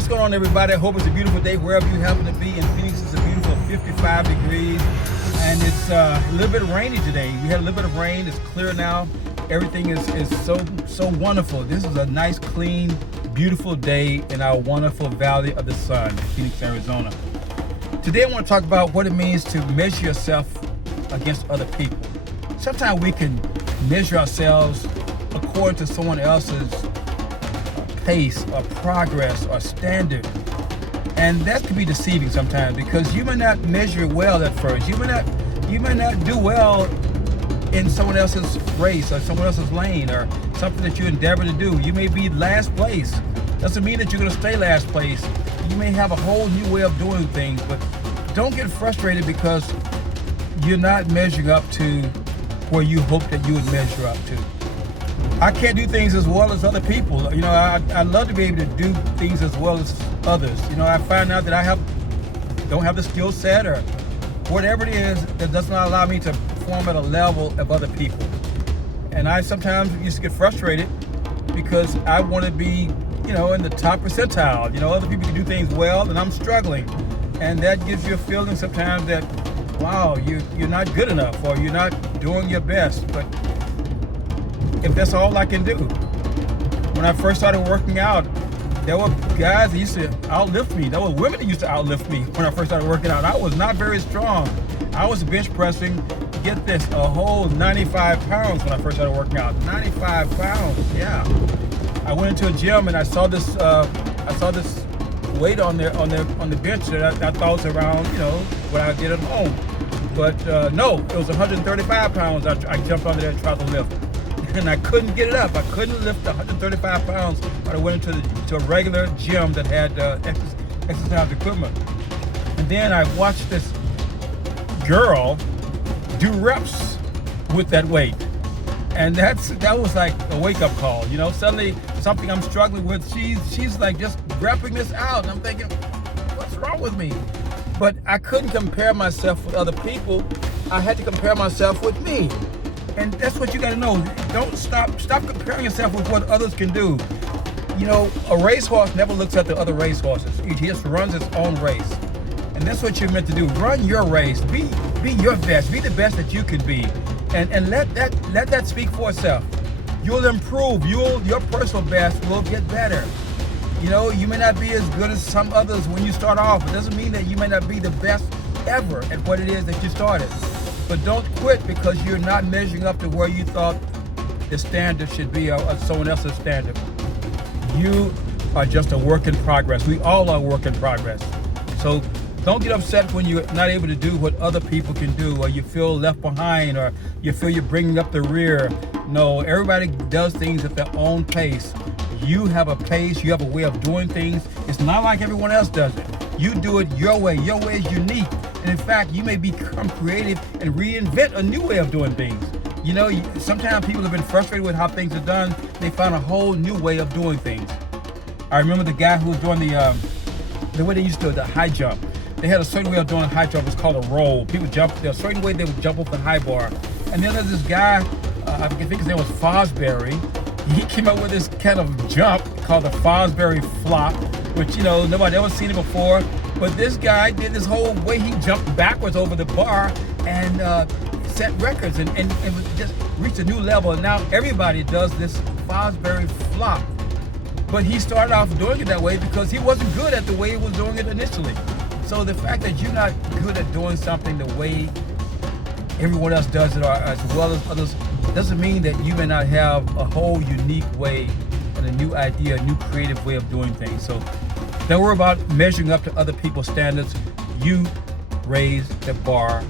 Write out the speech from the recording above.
what's going on, everybody? I hope it's a beautiful day wherever you happen to be. In Phoenix, it's a beautiful 55 degrees, and it's a little bit rainy today. We had a little bit of rain. It's clear now. Everything is so wonderful. This is a nice, clean, beautiful day in our wonderful Valley of the Sun, Phoenix, Arizona. Today, I want to talk about what it means to measure yourself against other people. Sometimes we can measure ourselves according to someone else's pace or progress or standard, and that can be deceiving sometimes, because you may not measure well at first. You may not do well in someone else's race or someone else's lane or something that you endeavor to do. You may be last place. Doesn't mean that you're going to stay last place. You may have a whole new way of doing things, but don't get frustrated because you're not measuring up to where you hope that you would measure up to. I can't do things as well as other people. I love to be able to do things as well as others. I find out that I don't have the skill set or whatever it is that does not allow me to perform at a level of other people. And I sometimes used to get frustrated because I want to be, in the top percentile. Other people can do things well and I'm struggling. And that gives you a feeling sometimes that, wow, you're not good enough or you're not doing your best. But if that's all I can do. When I first started working out, there were guys that used to outlift me. There were women that used to outlift me when I first started working out. I was not very strong. I was bench pressing, get this, a whole 95 pounds when I first started working out. 95 pounds, yeah. I went into a gym and I saw this weight on the bench that I thought was around, what I did at home. But no, it was 135 pounds. I jumped on there and tried to lift. And I couldn't get it up. I couldn't lift 135 pounds when I went into a regular gym that had exercise equipment. And then I watched this girl do reps with that weight. And that was like a wake-up call. Suddenly something I'm struggling with, she's like just repping this out. And I'm thinking, what's wrong with me? But I couldn't compare myself with other people. I had to compare myself with me. And that's what you got to know. Don't stop comparing yourself with what others can do. A racehorse never looks at the other racehorses. He just runs his own race. And that's what you're meant to do. Run your race. Be your best. Be the best that you can be. And let that speak for itself. You'll improve. Your personal best will get better. You may not be as good as some others when you start off. It doesn't mean that you may not be the best ever at what it is that you started. But don't quit because you're not measuring up to where you thought the standard should be or someone else's standard. You are just a work in progress. We all are a work in progress. So don't get upset when you're not able to do what other people can do, or you feel left behind, or you feel you're bringing up the rear. No, everybody does things at their own pace. You have a pace, you have a way of doing things. It's not like everyone else does it. You do it your way. Your way is unique. And in fact, you may become creative and reinvent a new way of doing things. Sometimes people have been frustrated with how things are done. They find a whole new way of doing things. I remember the guy who was doing the way they used to do the high jump. They had a certain way of doing a high jump. It's called a roll. People jump. There's a certain way they would jump off the high bar. And then there's this guy, I think his name was Fosbury. He came up with this kind of jump called the Fosbury flop, which, nobody ever seen it before. But this guy did this whole way. He jumped backwards over the bar and set records and just reached a new level. And now everybody does this Fosbury flop. But he started off doing it that way because he wasn't good at the way he was doing it initially. So the fact that you're not good at doing something the way everyone else does it or as well as others doesn't mean that you may not have a whole unique way and a new idea, a new creative way of doing things. So don't worry about measuring up to other people's standards. You raise the bar